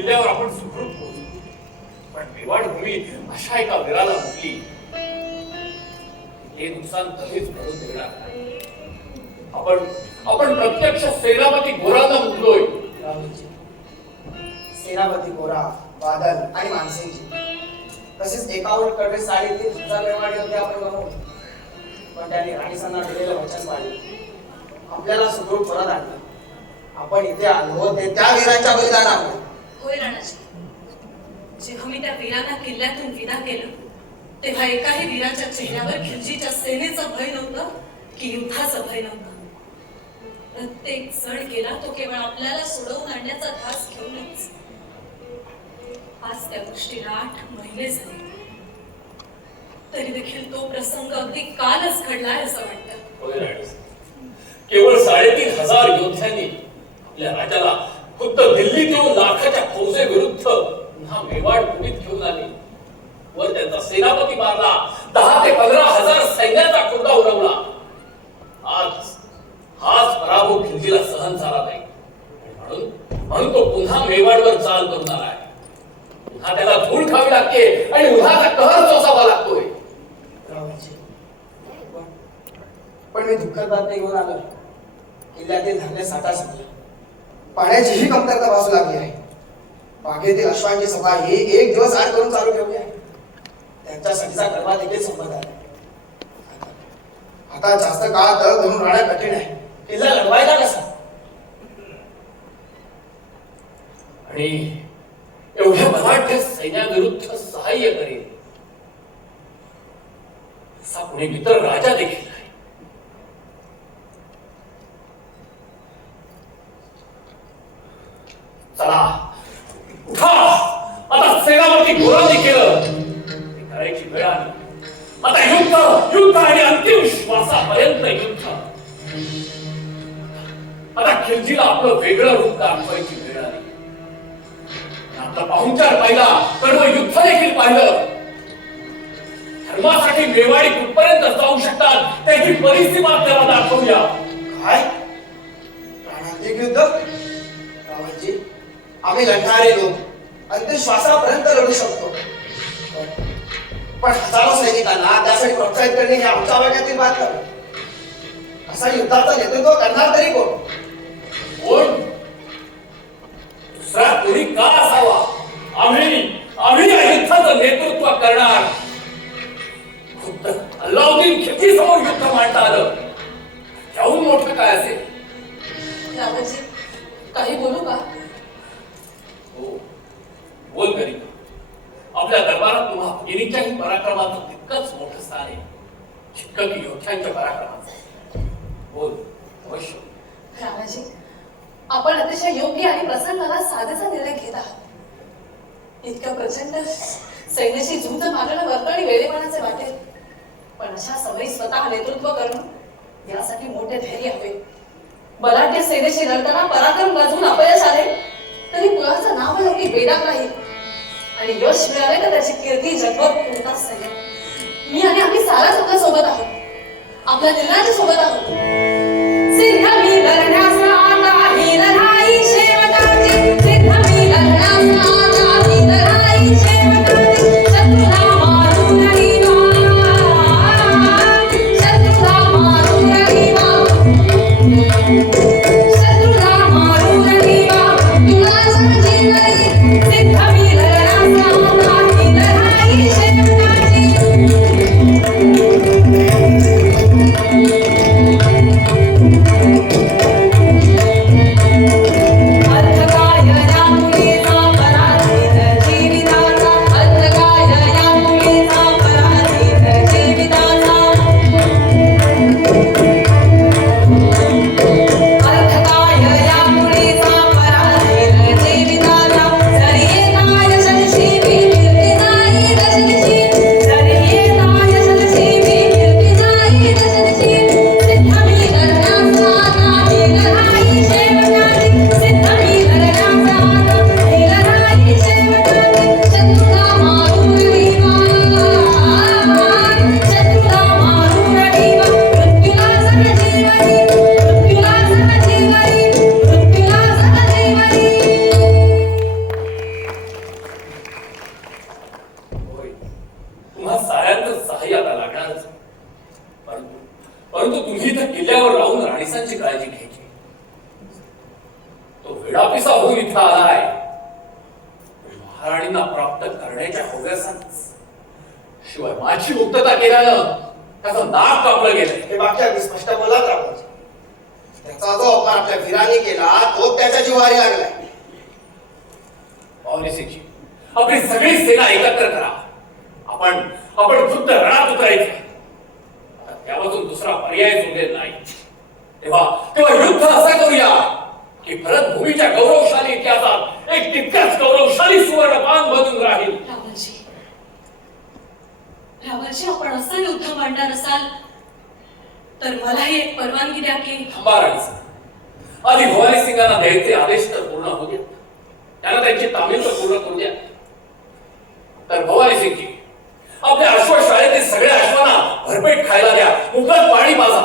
किल्ल्यावर आपण सुखरूप पोहोचलो. पण मेवाड भूमी अशा एका वीराला मुकली, हे नुकसान कधीच भरून देणार नाही. आपण प्रत्यक्ष सेनापती गोराला मुकलोय. सेनापती गोरा, बादल आणि मानसिंगजी तसेच एकावर कडे 3,500 मेवाडी होते आपण गमावले. पण त्यांनी राणीसांना दिलेलं वचन पाळले, आपल्याला सुखरूप परत आणलं. आपण इथे आलो ते त्या वीरांच्या बलिदानामुळे. होय राणाजी, जेव्हा मी त्या वीरांना किल्ल्यातून विदा केलं तेव्हा एकाही वीराच्या चेहऱ्यावर खिलजीच्या सेनेचं भय नव्हतं की युद्धाचं भय नव्हतं. प्रत्येक जण गेला तो केवळ आपल्याला सोडवून आणण्याचा ध्यास घेऊनच. आज त्या गोष्टीला 8 महिने झाले, तरी देखील तो प्रसंग अगदी कालच घडलाय असं वाटतं. केवळ 3,500 योद्ध्यांनी आपल्या राजाला फक्त दिल्लीत येऊन लाखाच्या फौजेविरुद्ध पुन्हा मेवाड भूमीत घेऊन आले. वर त्यांचा सेनापती मारला, 10,000 ते 15,000 सैन्याचा कोंडा उडवला. हाच पराभव खिलजीला सहन झाला नाही. म्हणून तो पुन्हा मेवाडवर चाल करून आलाय. पुन्हा त्याला धूळ खावी लागते आणि उन्हाचा कहर सोसावा लागतोय. पण मी दुःखद बातमी घेऊन आलो. किल्ल्यातील धान्य साठा संपला, पाण्याचीही कमतरता भासू लागली आहे. बागेतील अश्वांची सभा ही 1 दिवस आड करून चालू ठेवली आहे. त्यांच्यासाठीचा गरबा देखील संपत आला. आता जास्त काळ तळ धरून राहणं कठीण आहे. किल्ला लढवायला कसा? आणि एवढ्या बलाढ्य सैन्याविरुद्ध सहाय्य करेल असा पुणे मित्र राजा देखील आहे. चला उठा, आता सेनापती गोराने केलं ते करायची वेळ आली. आता युद्ध आणि अंतिम श्वासापर्यंत युद्ध. आता खिलजीला आपलं वेगळं रूप दाखवायची वेळ आली. आपला पाहुणचार पाहिला, कडवं युद्ध देखील पाहिलं. धर्मासाठी मेवाडी कुठपर्यंत जाऊ शकतात त्याची परिस्थिती आपल्याला दाखवूया. काय प्राणांतिक युद्ध? रावणजी, आम्ही लढणारे लोक अंतिम श्वासापर्यंत लढू शकतो. पण हजारो सैनिकांना त्यासाठी प्रोत्साहित करणे हे आमच्या वाग्यातील बात नाही. असा युद्धाचं नेतृत्व करणार तरी कोण? दुसरा कोणी का असावा? आम्ही या युद्धाचं नेतृत्व करणार. खुद्द अल्लाउद्दीन खिलजी समोर युद्ध मांडता आलं, त्याहून मोठं काय असेल? राजाजी, काही बोलू का? हो, बोल गरीब. आपल्या दरबारात तुम्हा भगिनीच्याही पराक्रमाचं तितकंच मोठं स्थान आहे जितकं की योद्ध्यांच्या पराक्रमाचं. बोल, अवश्य. राजाजी, आपण अतिशय योग्य आणि प्रसंगाला साधेचा निर्णय घेत आहात. इतक्या प्रचंड सैन्याची झुंज मारणं वर्तणी वेळेपणाचे वाटेल, पण अशा सवयी स्वतः नेतृत्व करणं यासाठी मोठे धैर्य हवे. बलाढ्य सेनेशी लढताना पराक्रम गाजवून अपयश आले तरी कुळाचं नाव अगदी बेदाग राहील आणि यश मिळाले तर त्याची कीर्ती जगभर पुरताच राहील. मी आणि आम्ही सारा आपल्या सोबत आहोत, आपल्या निर्णयाच्या सोबत आहोत. सिद्ध मी लढण्याचा नाही लढाई शेवटाची, सिद्ध मी लढण्याचा नाही लढाई शेवटाची. शत्रूला मारून शत्रूला मारून शत्रूला मारून तुला समजेल. सिद्ध मी लढण्याचा नाही लढाई शेवटाची. परंतु तुम्ही इथं किल्ल्यावर राहून राणीसांची काळजी घ्यायची. तो वेडापिसा होऊन इथं आलाय महाराणींना प्राप्त करण्याच्या हव्यासाच. शिवाय माझी मुक्तता केल्यानं त्याचं नाक कापलं गेलंय. हे वाक्य अगदी स्पष्ट बोलत राहावं. त्याचा जो अपमान आपल्या वीराने केला तो त्याच्या जीवारी लागलाय. पॉलिसीची आपली सगळी सेना एकत्र करा. आपण खुद्द रणात उतरायचं. त्यापासून दुसरा पर्याय उरलेला नाही. तेव्हा युद्ध असं करूया की भरत भूमीच्या गौरवशाली इतिहासात एक तितकाच गौरवशाली सुवर्णपान बनून राहील. रावळजी, आपण असं युद्ध मांडणार असाल तर मलाही एक परवानगी द्या की. थांबा राणीसा. आधी भवानी सिंगांना द्यायचे आदेश तर पूर्ण होऊ द्या. त्यांना त्यांची तामील तर पूर्ण करू द्या. तर भवानी सिंगजी, आपल्या अश्वशाळेतील सगळ्या अश्वांना भरपेट खायला द्या. मुबलक पाणी पाजा.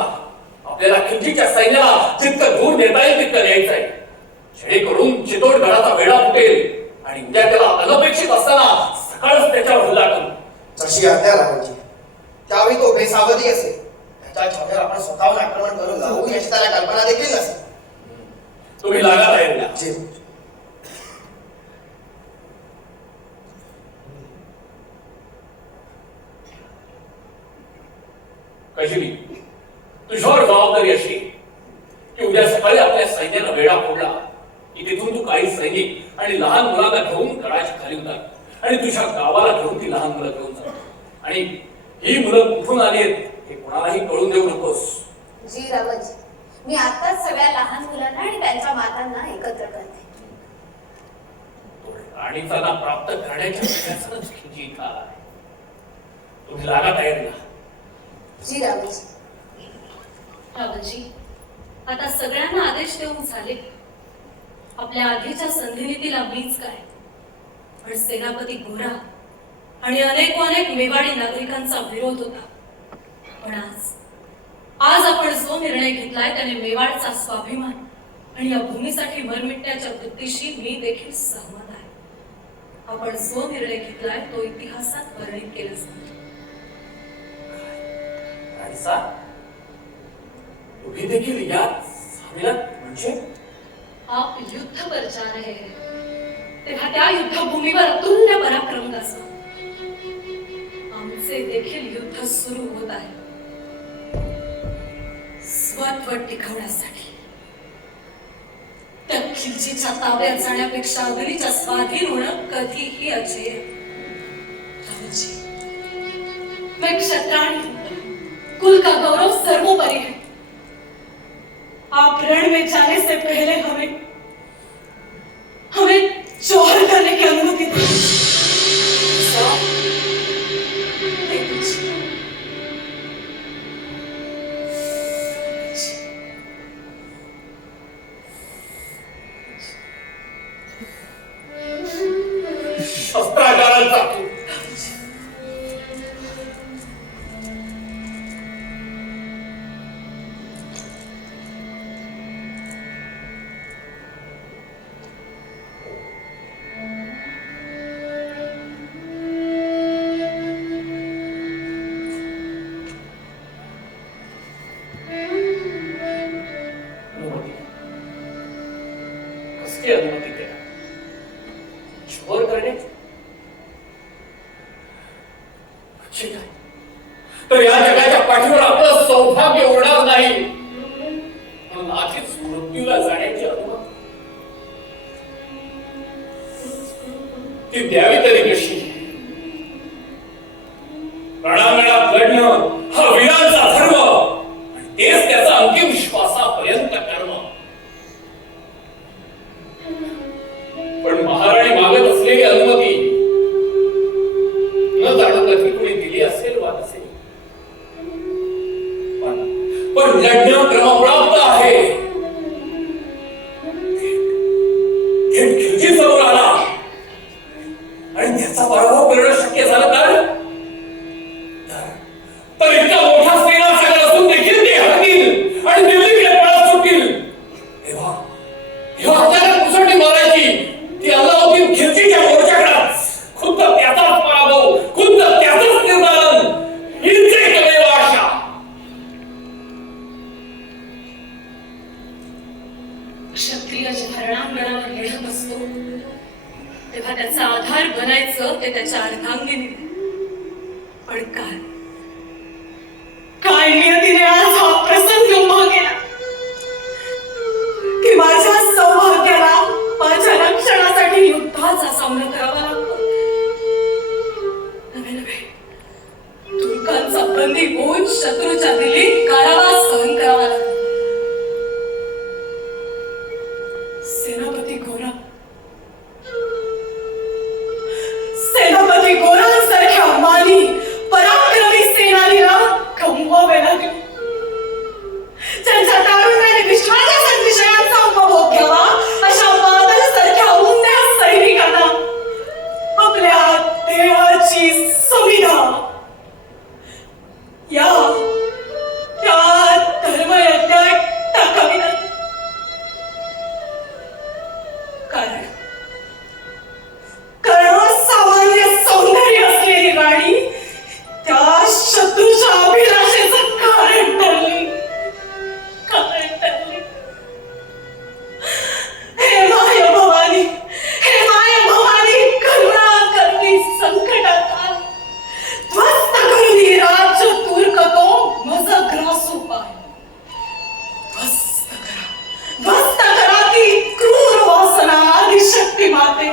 आपल्याला खिंजीच्या सैन्याला जितकं दूर नेता येईल तितकं न्यायचं आहे. जेणेकरून चितोडगडाचा वेढा फुटेल आणि उद्या त्याला अनपेक्षित असताना सकाळच त्याच्यावर हल्ला करू. जशी आज्ञा रावळजी. त्यावेळी तो बेसावधी असेल. त्याच्या छात्यावर आपण स्वतःहून आक्रमण करून जाऊ याची त्याला कल्पना देखील नसेल. तुम्ही लागा तयारीला. कशी तुझ्यावर जबाबदारी अशी की उद्या सकाळी आपल्या सैन्यानं वेढा फोडला की तिथून तू काही सैनिक आणि लहान मुलांना घेऊन गडाच्या खाली उतार आणि तुझ्या गावाला घेऊन ती लहान मुलं घेऊन जा. आणि ही मुलं कुठून आली आहेत हे कोणालाही कळून देऊ नकोस. जी रावळजी, मी आताच सगळ्या लहान मुलांना आणि त्यांच्या मातांना एकत्र करते. राणीचा प्राप्त करण्याच्या प्रयासानंच खिंजी इथं आलाय. तुम्ही लागा तयारीला. जी रावळजी. रावळजी, आता सगळ्यांना आदेश देऊन झाले. आपल्या आधीच्या संधिनीतीला मीच काय, पण सेनापती गोरा आणि अनेक मेवाडी नागरिकांचा विरोध होता. पण आज आपण जो निर्णय घेतलाय त्याने मेवाडचा स्वाभिमान आणि या भूमीसाठी मरमिटण्याच्या वृत्तीशी मी देखील सहमत आहे. आपण जो निर्णय घेतलाय तो इतिहासात वर्णित केला जातो. राणीसा, तुम्ही देखील यात सामील म्हणजे? आप युद्ध पर जा रहे हैं तेव्हा त्या युद्धभूमीवर अतुल्य पराक्रम गाजवा. आमचे देखील युद्ध सुरू होत आहे. स्वत्व टिकवण्यासाठी. त्या खिलजीच्या ताब्यात जाण्यापेक्षा अग्नीच्या स्वाधीन होणं कधीही अजय. मैं क्षत्राणी, कुल का गौरव सर्वोपरि है. आप रण में जाने से पहले हमें जौहर करने की अनुमति दीजिए. शस्त्रागारांचा अनुमती द्या. जोर करणे तर या जगाच्या पाठीवर आपलं सौभाग्य उडणार नाही म्हणून आधीच मृत्यूला जाण्याची अनुमती ती द्यावी तरी कशी? रणांगणात लढणं हा वीरांचा धर्म आणि तेच त्याचा अंतिम श्वासापर्यंत कर्म. पण महाराणी मागत असलेली अनुमती न जाणं कधी कोणी दिली असेल वा नसेल, पण लढणं क्रमप्राप्त आहे. खिलजी समोर आला आणि त्याचा पराभव करणं शक्य झालं तर इतका मोठा सेना सगळं असून देखील ते हरतील आणि दिल्लीकडे पळत सुटतील. तेव्हा अचानक मुसंडी मारायची ती अल्लाउद्दीन खिलजीच्या मोर्चाकडाच. खुद्द त्याचाच पराभव, खुद्द त्याचंच निर्दालन, हीच एकमेव आशा. करायचं ते त्याच्या अर्धांगिनी. पण काय नियतीने आज हा प्रसंग उभा केला की माझ्या सौभाग्याला माझ्या रक्षणासाठी युद्धाचा सामना करावा लागतो. नवे तुर्कांचा बंदी होऊन शत्रूच्या दिल्लीत कारावास सहन करावा लागतो. सेनापती गोरांसारख्या मानी पराक्रमी सेनानीला गमवावे लागले. त्यांच्या तारुण्याने विश्वाच्या विषयांचा उपभोग घ्यावा अशा बादलसारख्या उमद्या सैनिकांना आपल्या देहाची सुविधा या धर्मयज्ञात टाकावी लागली. कारण सामान्य सौंदर्य असलेली राणी त्या शत्रूच्या अभिलाषेचं कारण ठरली. हे माय भवानी करुणा करणी संकटात ध्वस्त करुणी राज्य तुर्क तो मज ग्रासू पाय. ध्वस्त करा ती क्रूर वासना आदिशक्ती माते.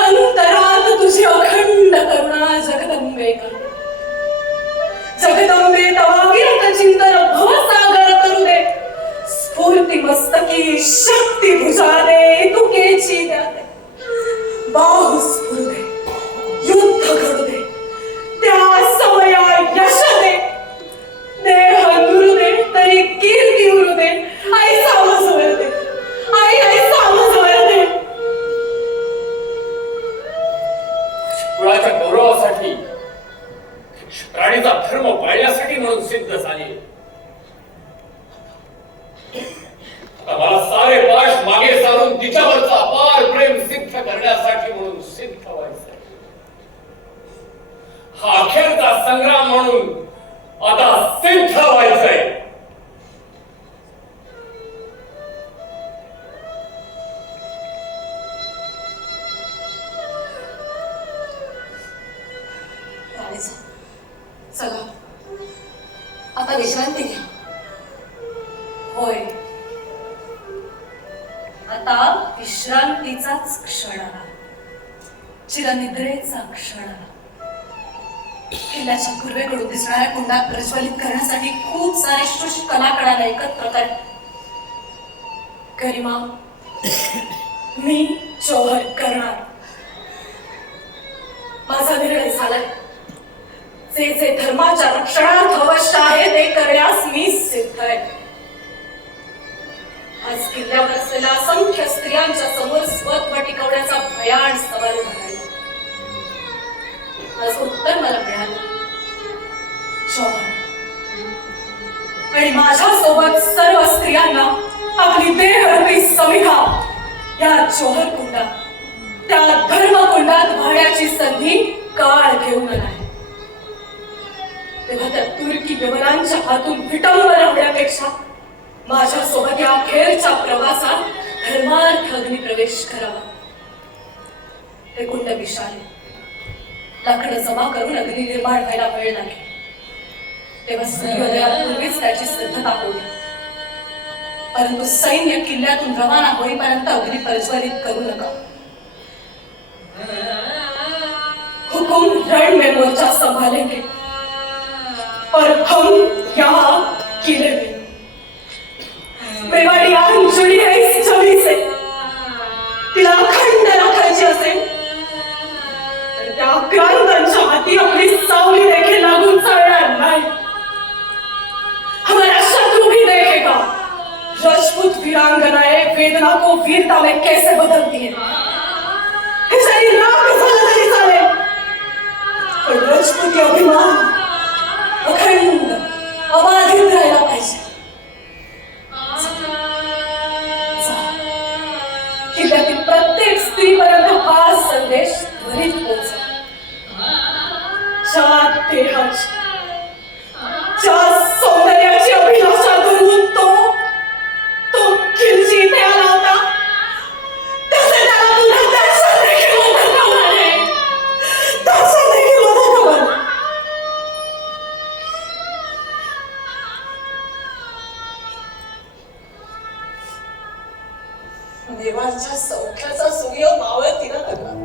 अंतरात तुझी अखंड करुणा जगदंबे कर. जगदंबे तवा विरत चिंतन भवसागर करू दे. स्फूर्ती मस्तकी शक्ती भुजा दे. तुकेची द्या दे. बाहु स्फुरू दे. युद्ध घडू दे. त्या समया यश दे. देह नुरू दे तरी कीर्ती उरू दे. आई सामजवर दे. आई सामजवर दे. कुळाच्या गौरवासाठी प्राणीचा धर्म पाळण्यासाठी म्हणून सिद्ध झाली. आता मला सारे पाश मागे सारून तिच्यावरचा अपार प्रेम सिद्ध करण्यासाठी म्हणून सिद्ध व्हायचंय. हा अखेरचा संग्राम म्हणून आता सिद्ध व्हायचंय. चला आता विश्रांती घ्या. होय, आता विश्रांतीचाच क्षण आला. चिरनिद्रेचा क्षण आला. किल्ल्याच्या पूर्वेकडून दिसणाऱ्या कुंडात प्रज्वलित करण्यासाठी खूप सारे शुष्क कलाकडाला एकत्र कर. गरिमा मी जोहर करणार. माझा निर्णय झालाय. जे धर्माच्या रक्षणार्थ अवश्य आहे ते करण्यास मी सिद्ध आहे. आज किल्ल्यावर असलेल्या असंख्य स्त्रियांच्या समोर स्वत्व टिकवण्याचा भयान सवाल उभा राहिला. माझं उत्तर मला मिळालं. जोहर. आणि माझ्यासोबत सर्व स्त्रियांना आपली देहरूपी समिधा या जोहर कुंडात, त्या धर्मकुंडात वाहण्याची संधी काळ घेऊन आलाय. तेव्हा त्या तुर्की यवनांच्या हातून विटंबना होण्यापेक्षा माझ्यासोबत या अखेरच्या प्रवासात धर्मार्थ अग्नी प्रवेश करावा. हे कुंड विशाल. लाकडं जमा करून अग्नी निर्माण व्हायला वेळ लागेल. तेव्हा सूर्योदयापूर्वीच त्याची सिद्धता होईल. परंतु सैन्य किल्ल्यातून रवाना होईपर्यंत अग्नी प्रज्वलित करू नका. हुकुम रण में मोर्चा संभालेंगे और हम यहाँ किले में. मेवाड़ी आन जुड़ी है इस छवि से. तिला अखंड राखायची असेल तर त्या आक्रांतांच्या हाती आपली सावली देखील लागून चालणार नाही. हमारा शत्रु भी देखेगा राजपूत वीरांगनाएं वेदना को वीरता में कैसे बदलती है. हे शरीर राख झालं तरी चालेल, पण राजपूती अभिमान अखंड अबाधित राहायला पाहिजे. किल्ल्यातील प्रत्येक स्त्रीपर्यंत हा संदेश त्वरित पोहोचवा. ज्या सौंदर्याची अभिलाषा धरून तो खिलजी इथे आला होता, त्याचे त्याला पुन्हा दर्शन देखील होणार नाही. देवांच्या सौख्याचा सूर्य मावळतीला लागला.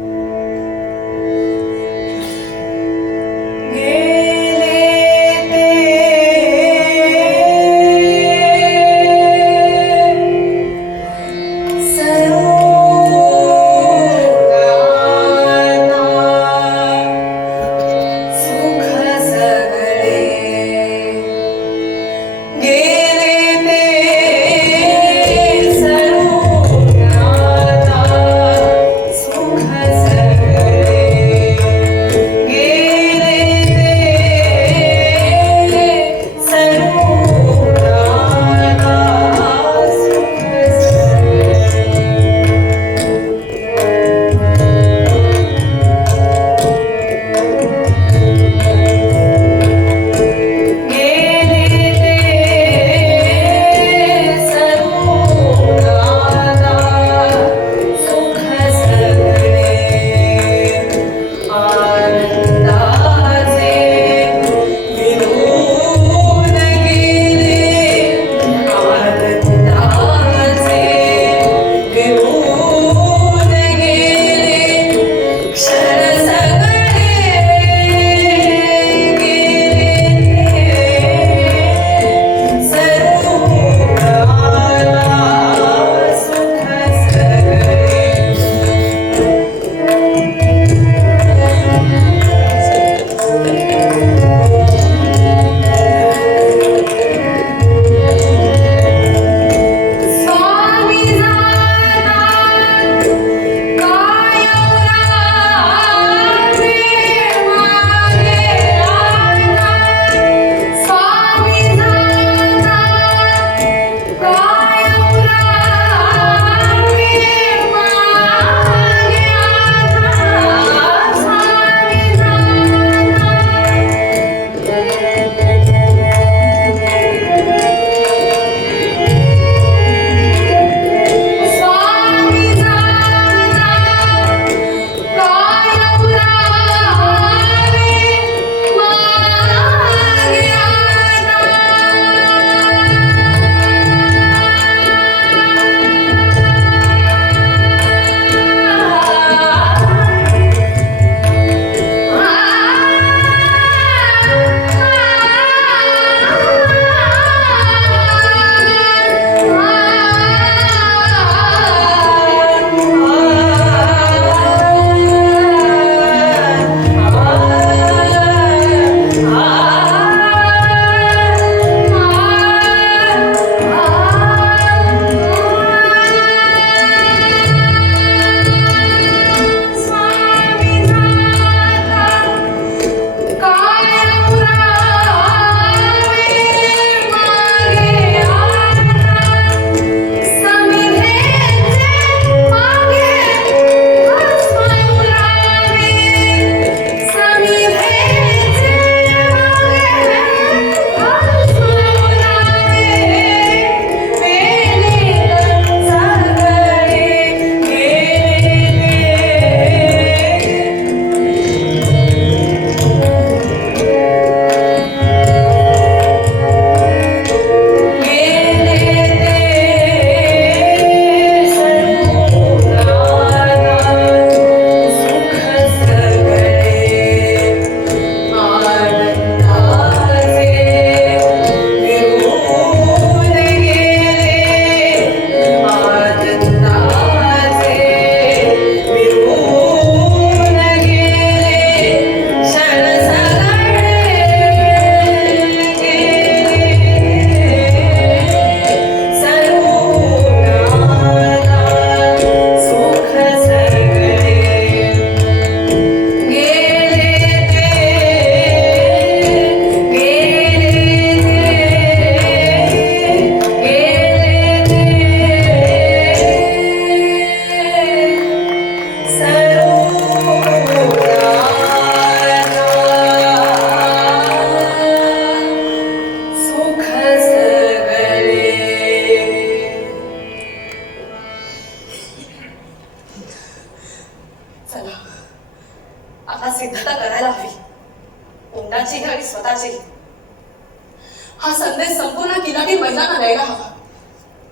हा संदेश संपूर्ण किनारी महिलांना द्यायला हवा.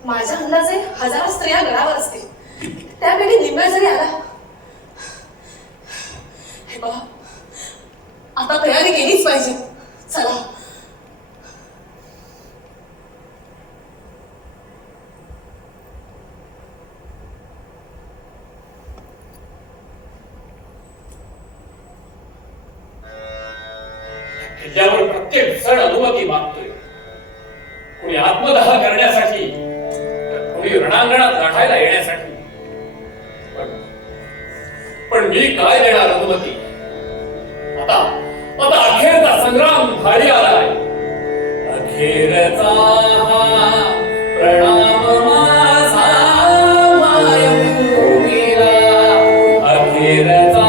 माझ्या अंदाजे 1000 स्त्रिया गडावर असतील त्यापैकी निम्म्या जरी आला, हे बघा, आता तयारी केलीच पाहिजे. चला. किल्ल्यावर प्रत्येक जण अनुमती मागतोय. कोणी आत्मदाह करण्यासाठी, कोणी रणांगणात लढायला येण्यासाठी. पण मी काय देणार अनुमती? आता आता अखेरचा संग्राम भारी आलाय. अखेरचा प्रणाम माझा मायभूमीला. अखेरचा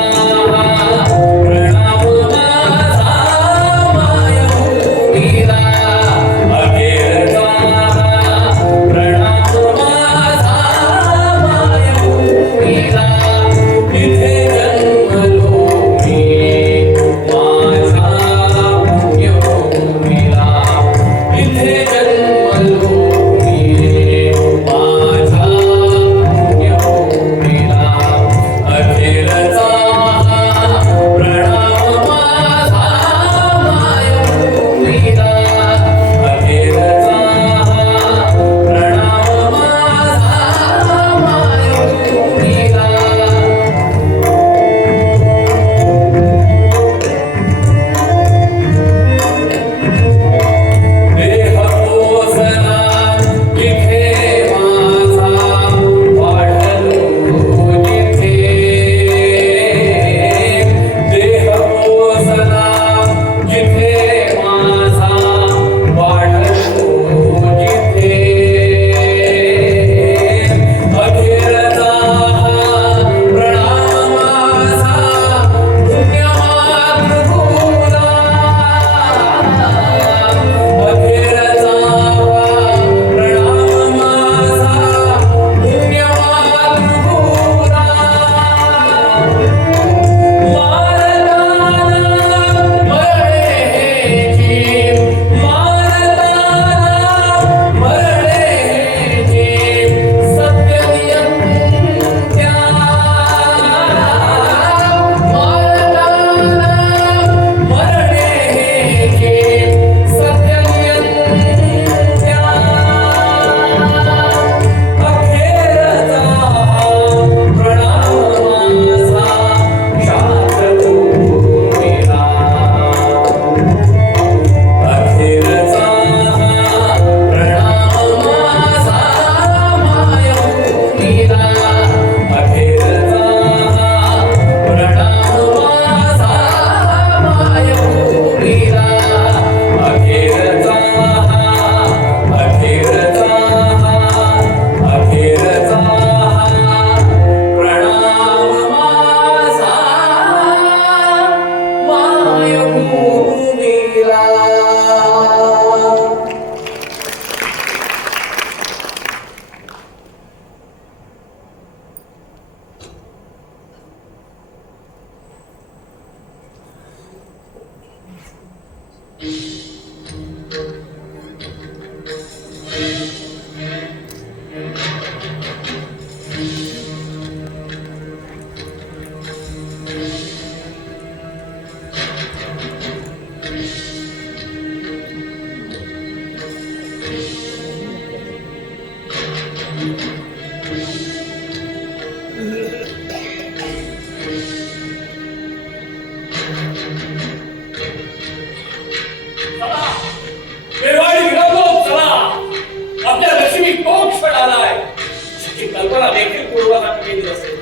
कल्पना देखील पूर्वजांनी केली असेल.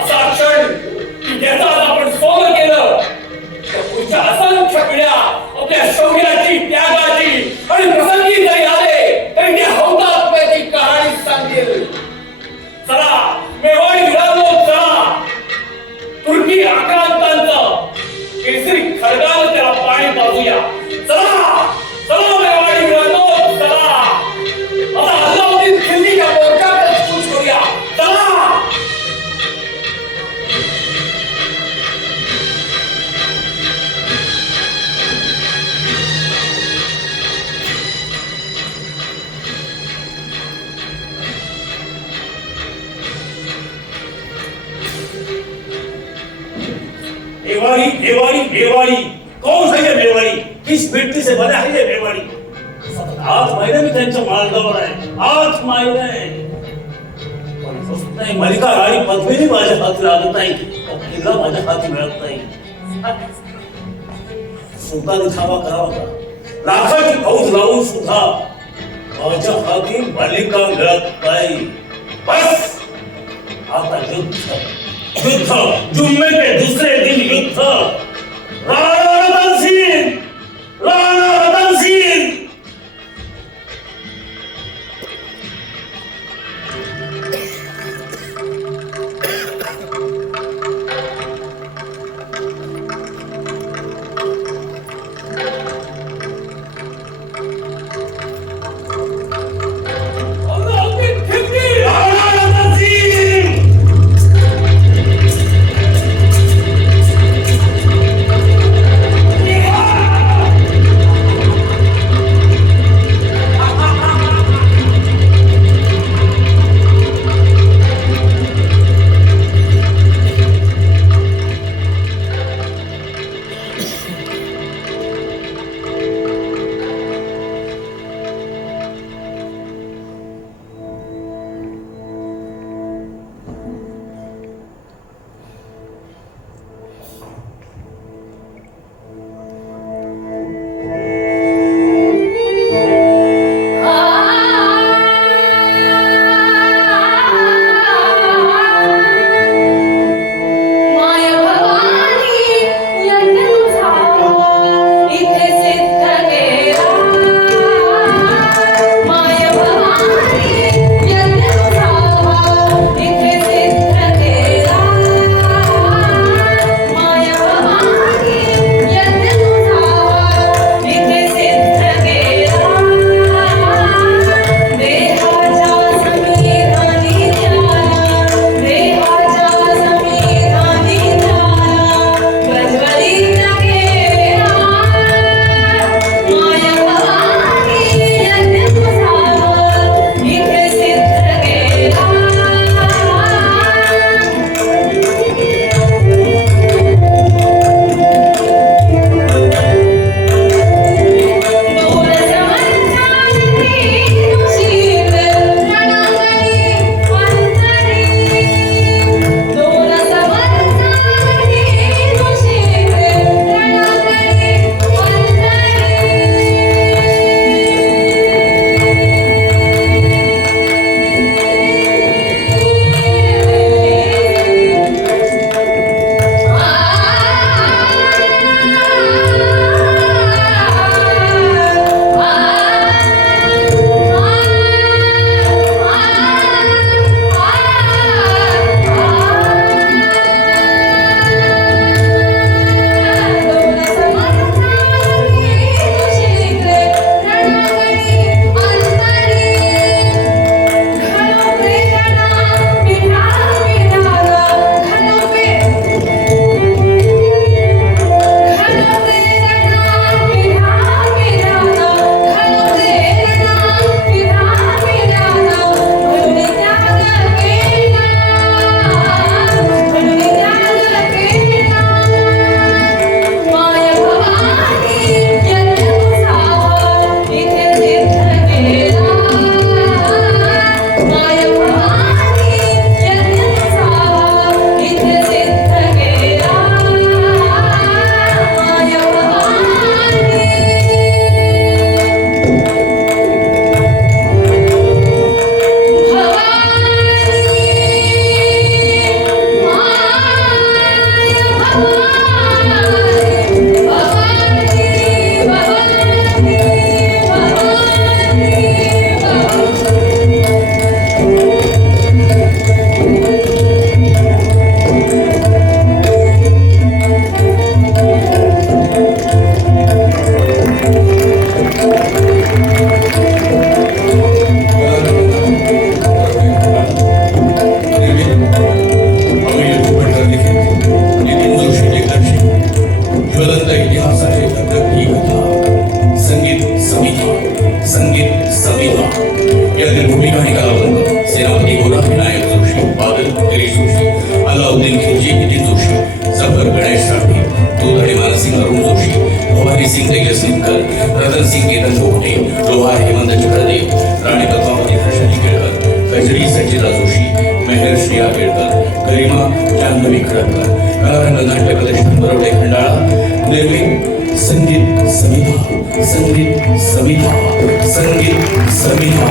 असा क्षण की ज्याचा आपण सोनं केलं, त्या पुढच्या असंख्य पिढ्या आपल्या शौर्याची, त्यागाची आणि प्रसंगी जरी आले तरी त्या हौतात्म्याची कहाणी सांगेल. चला मेवाडी विराजो, चला तुर्की आक्रांतांचं केसरी खडगानं त्याला पाणी पाजूया. चला चला मेवाडी विराजो, चला आता अल्लाउद्दीन खिल्लीच्या मोर्चाकडे कूच करूया. चला मेवाड़ी मेवाड़ी कौन है ये मेवाड़ी? किस मिट्टी से बना है ये मेवाड़ी? 8 महीने में त्यांच्या मार्गावर आहे, 8 महिने. पण तसं नाही, मलिका राणी पद्मिनी माझ्या हाती लागत नाही, किल्ला माझ्या हाती मिळत नाही. सुलतानी ठावा करावा का? लाखाची फौज लावून सुद्धा माझ्या हाती मलिका मिळत नाही. बस आता युद्ध युद्ध, जुम्मे के दूसरे दिन युद्ध. राणा रतन सिंह, राणा रतन सिंह. अलाउद्दीन खिलजी, नितीन जोशी, जफर गणेश साठे, सिंग तेजस्वीकर, रतन सिंग केतन गोगटे, लोहार हेमंत चक्रदेव, राणी पद्मावती हर्षाली केळकर, कजरी संचिता जोशी, मेहर श्रेया केळकर, गरिमा जान्हवी खडकर, कलारंग नाट्य प्रदर्शन बरोडे खंडाळा, निर्मित संगीत समिधा, संगीत समिधा, संगीत समिधा.